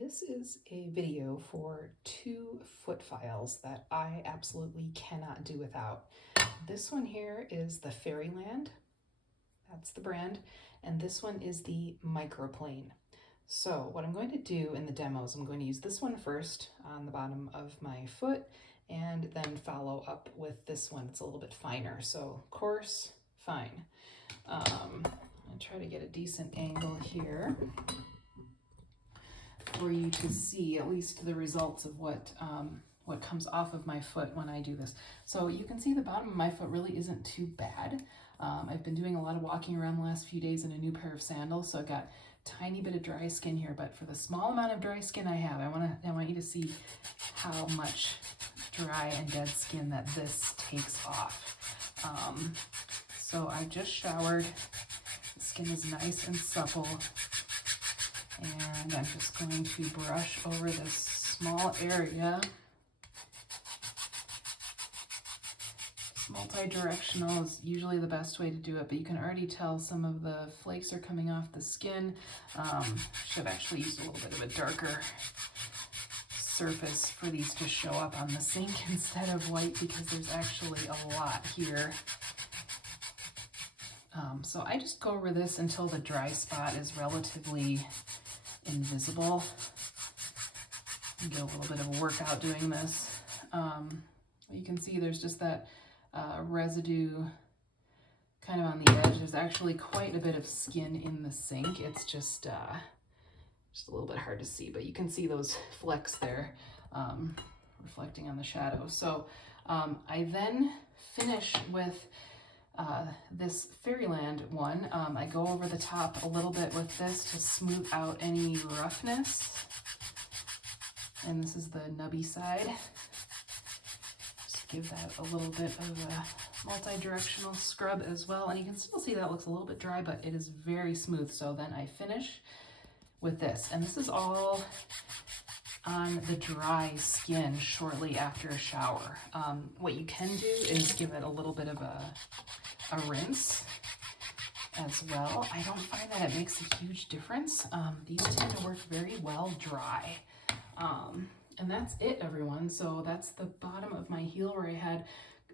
This is a video for two foot files that I absolutely cannot do without. This one here is the Fairyland, that's the brand, and this one is the Microplane. So what I'm going to do in the demos, I'm going to use this one first on the bottom of my foot and then follow up with this one. It's a little bit finer, so coarse, fine. I'm gonna try to get a decent angle here for you to see at least the results of what comes off of my foot when I do this. So you can see the bottom of my foot really isn't too bad. I've been doing a lot of walking around the last few days in a new pair of sandals, so I've got a tiny bit of dry skin here, but for the small amount of dry skin I have, I want you to see how much dry and dead skin that this takes off. So I just showered, the skin is nice and supple, and I'm just going to brush over this small area. It's multi-directional is usually the best way to do it, but you can already tell some of the flakes are coming off the skin. Should have actually used a little bit of a darker surface for these to show up on the sink instead of white, because there's actually a lot here. So I just go over this until the dry spot is relatively invisible. You get a little bit of a workout doing this. You can see there's just that residue kind of on the edge. There's actually quite a bit of skin in the sink. It's just a little bit hard to see, but you can see those flecks there reflecting on the shadow. So I then finish with this Fairyland one. I go over the top a little bit with this to smooth out any roughness. And this is the nubby side. Just give that a little bit of a multi-directional scrub as well. And you can still see that looks a little bit dry, but it is very smooth. So then I finish with this. And this is all on the dry skin shortly after a shower. What you can do is give it a little bit of a rinse as well. I don't find that it makes a huge difference. These tend to work very well dry. And that's it, everyone. So that's the bottom of my heel where I had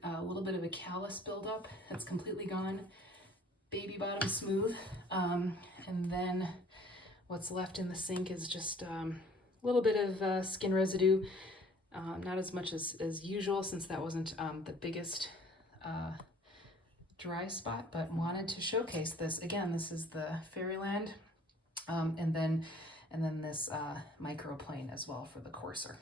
a little bit of a callus buildup. That's completely gone. Baby bottom smooth. And then what's left in the sink is just a little bit of skin residue. Not as much as usual, since that wasn't the biggest dry spot, but wanted to showcase this. Again, this is the Fairyland, and then this Microplane as well for the coarser.